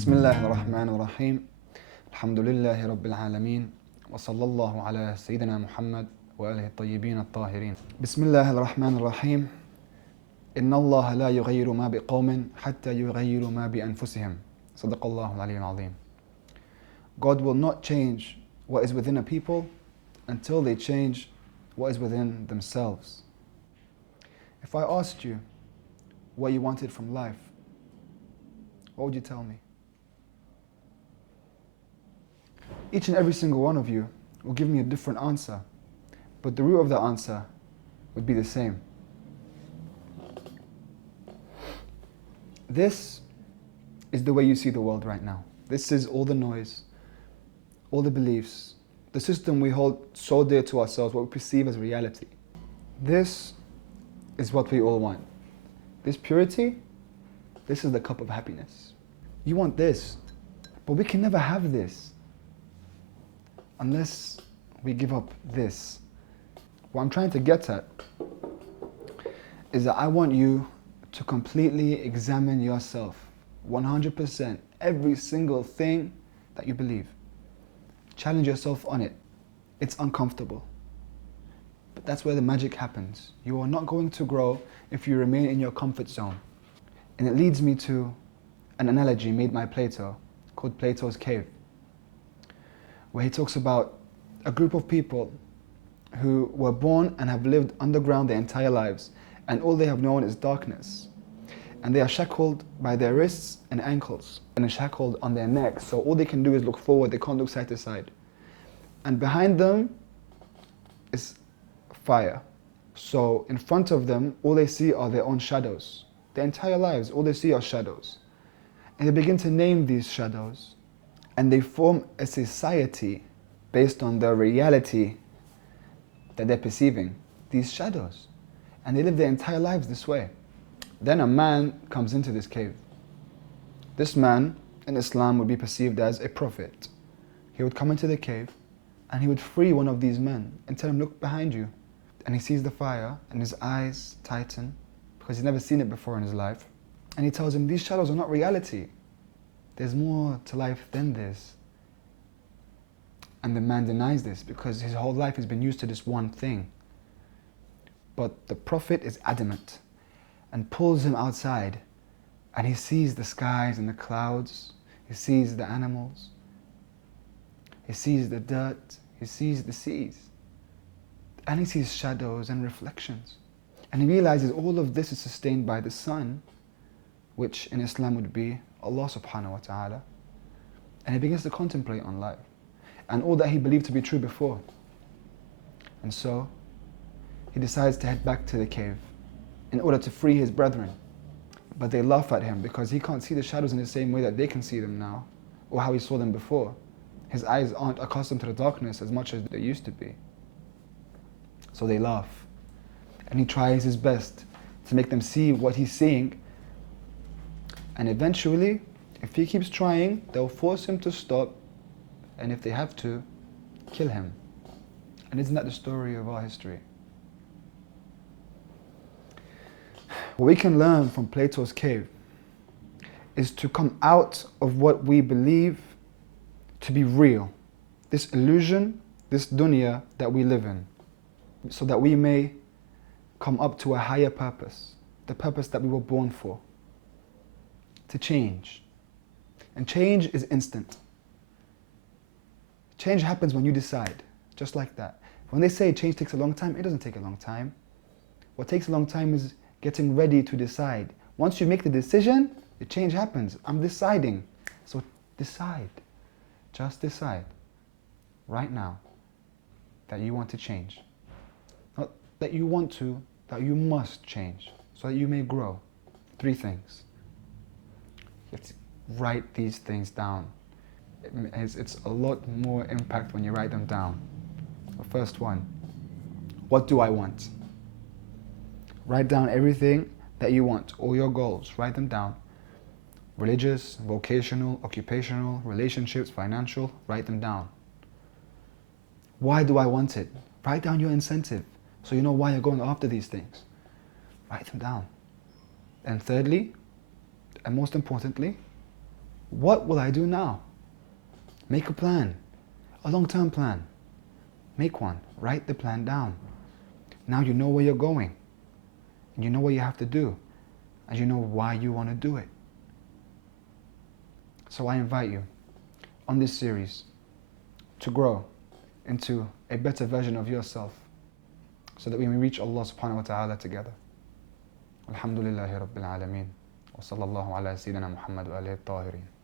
بسم الله الرحمن الرحيم الحمد لله رب العالمين وصلى الله على سيدنا محمد وآله الطيبين الطاهرين. بسم الله الرحمن الرحيم. إن الله لا يغير ما بقوم حتى يغيروا ما بأنفسهم. صدق الله العلي العظيم. God will not change what is within a people until they change what is within themselves. If I asked you what you wanted from life, what would you tell me? Each and every single one of you will give me a different answer, but the root of the answer would be the same. This is the way you see the world right now. This is all the noise, all the beliefs, the system we hold so dear to ourselves, what we perceive as reality. This is what we all want. This purity, this is the cup of happiness. You want this, but we can never have this unless we give up this. What I'm trying to get at is that I want you to completely examine yourself, 100%, every single thing that you believe. Challenge yourself on it. It's uncomfortable, but that's where the magic happens. You are not going to grow if you remain in your comfort zone. And it leads me to an analogy made by Plato called Plato's Cave, where he talks about a group of people who were born and have lived underground their entire lives, and all they have known is darkness. And they are shackled by their wrists and ankles, and shackled on their necks, so all they can do is look forward, they can't look side to side. And behind them is fire. So in front of them, all they see are their own shadows. Their entire lives, all they see are shadows. And they begin to name these shadows, and they form a society based on the reality that they're perceiving, these shadows. And they live their entire lives this way. Then a man comes into this cave. This man in Islam would be perceived as a prophet. He would come into the cave and he would free one of these men and tell him, look behind you. And he sees the fire and his eyes tighten because he's never seen it before in his life. And he tells him, these shadows are not reality. There's more to life than this. And the man denies this because his whole life has been used to this one thing. But the prophet is adamant and pulls him outside, and he sees the skies and the clouds, he sees the animals, he sees the dirt, he sees the seas, and he sees shadows and reflections. And he realizes all of this is sustained by the sun, which in Islam would be Allah subhanahu wa ta'ala. And he begins to contemplate on life and all that he believed to be true before. And so he decides to head back to the cave in order to free his brethren. But they laugh at him because he can't see the shadows in the same way that they can see them now, or how he saw them before. His eyes aren't accustomed to the darkness as much as they used to be. So they laugh. And he tries his best to make them see what he's seeing. And eventually, if he keeps trying, they'll force him to stop, and if they have to, kill him. And isn't that the story of our history? What we can learn from Plato's cave is to come out of what we believe to be real, this illusion, this dunya that we live in, so that we may come up to a higher purpose, the purpose that we were born for, to change. And change is instant. Change happens when you decide, just like that. When they say change takes a long time, it doesn't take a long time. What takes a long time is getting ready to decide. Once you make the decision, the change happens. I'm deciding. So decide. Just decide right now that you want to change. Not that you want to, that you must change so that you may grow. 3 things. You have to write these things down. It's a lot more impact when you write them down. The first one, what do I want? Write down everything that you want, all your goals, write them down. Religious, vocational, occupational, relationships, financial, write them down. Why do I want it? Write down your incentive so you know why you're going after these things. Write them down. And thirdly, and most importantly, What will I do now? Make a plan, a long-term plan. Make one, write the plan down. Now you know where you're going, and you know what you have to do, and you know why you want to do it. So I invite you on this series to grow into a better version of yourself so that we may reach Allah subhanahu wa ta'ala together. Alhamdulillahi Rabbil Alameen. Wa sallallahu ala Sayyidina Muhammad wa alihi at-tahirin.